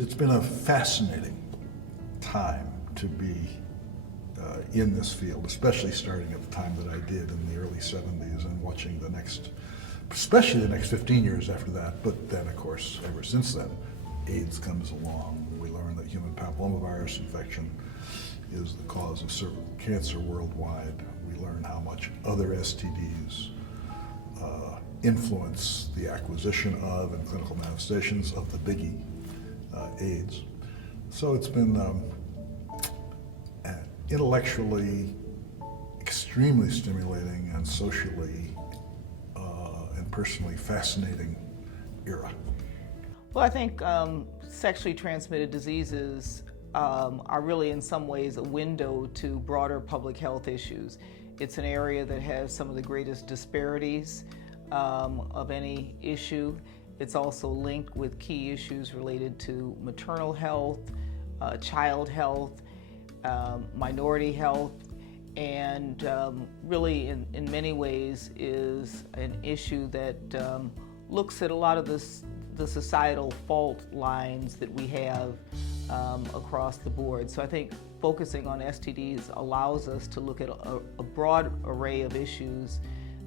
it's been a fascinating time to be in this field, especially starting at the time that I did in the early 70s and watching especially the next 15 years after that. But then, of course, ever since then, AIDS comes along. We learn that human papillomavirus infection is the cause of cervical cancer worldwide. We learn how much other STDs influence the acquisition of and clinical manifestations of the biggie, AIDS. So it's been intellectually extremely stimulating and socially and personally fascinating era. Well, I think sexually transmitted diseases are really in some ways a window to broader public health issues. It's an area that has some of the greatest disparities of any issue. It's also linked with key issues related to maternal health, child health, minority health, and really in many ways is an issue that looks at a lot of the societal fault lines that we have across the board. So I think focusing on STDs allows us to look at a broad array of issues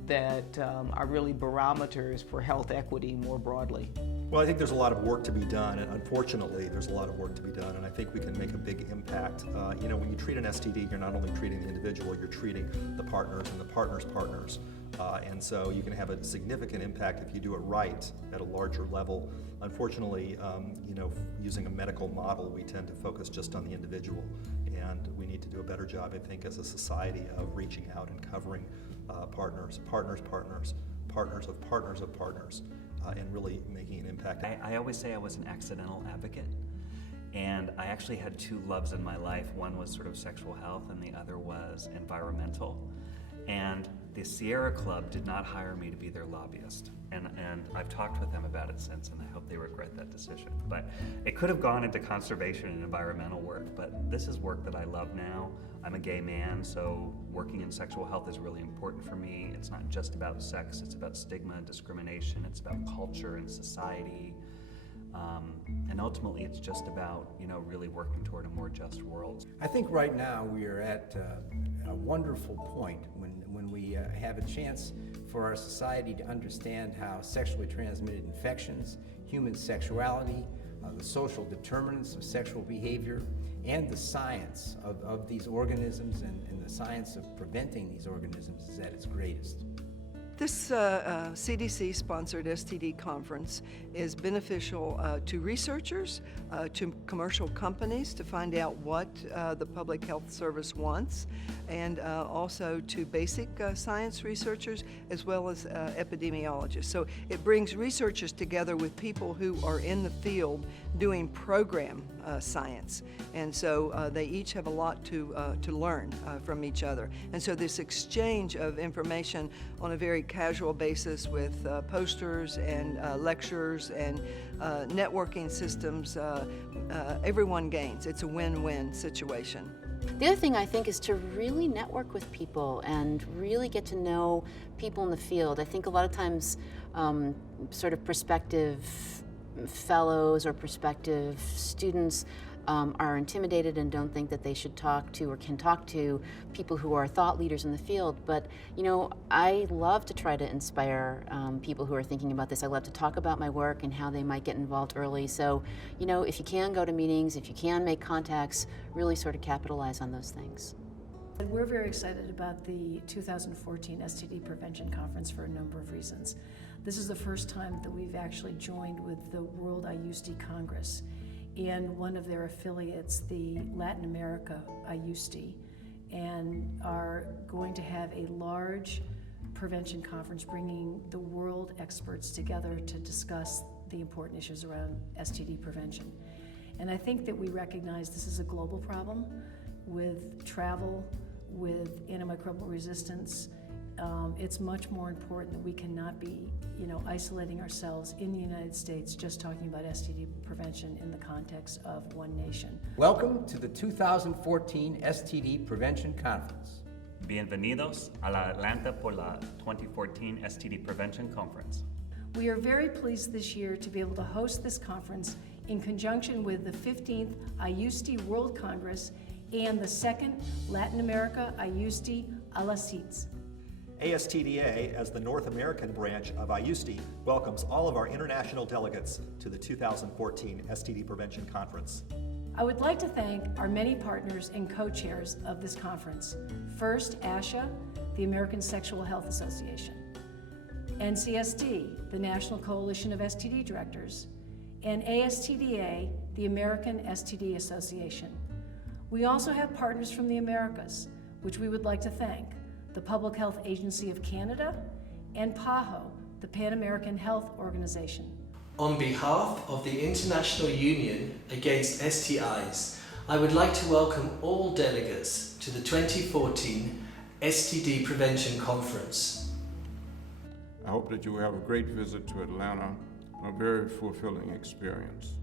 that are really barometers for health equity more broadly. Well, I think there's a lot of work to be done, and unfortunately, there's a lot of work to be done, and I think we can make a big impact. When you treat an STD, you're not only treating the individual, you're treating the partners and the partners' partners. And so you can have a significant impact if you do it right at a larger level. Unfortunately, using a medical model, we tend to focus just on the individual, and we need to do a better job, I think, as a society of reaching out and covering partners, partners' partners, partners of partners of partners, and really making an impact. I always say I was an accidental advocate, and I actually had two loves in my life. One was sort of sexual health, and the other was environmental. And the Sierra Club did not hire me to be their lobbyist. And I've talked with them about it since, and I hope they regret that decision. But it could have gone into conservation and environmental work, but this is work that I love now. I'm a gay man, so working in sexual health is really important for me. It's not just about sex, it's about stigma and discrimination, it's about culture and society. And ultimately, it's just about, really working toward a more just world. I think right now we are at a wonderful point when we have a chance for our society to understand how sexually transmitted infections, human sexuality, the social determinants of sexual behavior, and the science of these organisms and the science of preventing these organisms is at its greatest. This CDC-sponsored STD conference is beneficial to researchers, to commercial companies to find out what the Public Health Service wants, and also to basic science researchers as well as epidemiologists. So it brings researchers together with people who are in the field doing program science, and so they each have a lot to learn from each other. And so this exchange of information on a very casual basis with posters and lectures and networking systems, everyone gains. It's a win-win situation. The other thing I think is to really network with people and really get to know people in the field. I think a lot of times sort of prospective fellows or prospective students are intimidated and don't think that they should talk to or can talk to people who are thought leaders in the field. But I love to try to inspire people who are thinking about this. I love to talk about my work and how they might get involved early. So if you can go to meetings, if you can make contacts, really sort of capitalize on those things. We're very excited about the 2014 STD Prevention Conference for a number of reasons. This is the first time that we've actually joined with the World IUSD Congress and one of their affiliates, the Latin America IUSD, and are going to have a large prevention conference bringing the world experts together to discuss the important issues around STD prevention. And I think that we recognize this is a global problem with travel, with antimicrobial resistance. It's much more important that we cannot be, isolating ourselves in the United States just talking about STD prevention in the context of one nation. Welcome to the 2014 STD Prevention Conference. Bienvenidos a la Atlanta por la 2014 STD Prevention Conference. We are very pleased this year to be able to host this conference in conjunction with the 15th IUSTI World Congress and the 2nd Latin America IUSTI a las CITES. ASTDA, as the North American branch of IUSTI, welcomes all of our international delegates to the 2014 STD Prevention Conference. I would like to thank our many partners and co-chairs of this conference. First, ASHA, the American Sexual Health Association, NCSD, the National Coalition of STD Directors, and ASTDA, the American STD Association. We also have partners from the Americas, which we would like to thank: the Public Health Agency of Canada and PAHO, the Pan American Health Organization. On behalf of the International Union Against STIs, I would like to welcome all delegates to the 2014 STD Prevention Conference. I hope that you will have a great visit to Atlanta and a very fulfilling experience.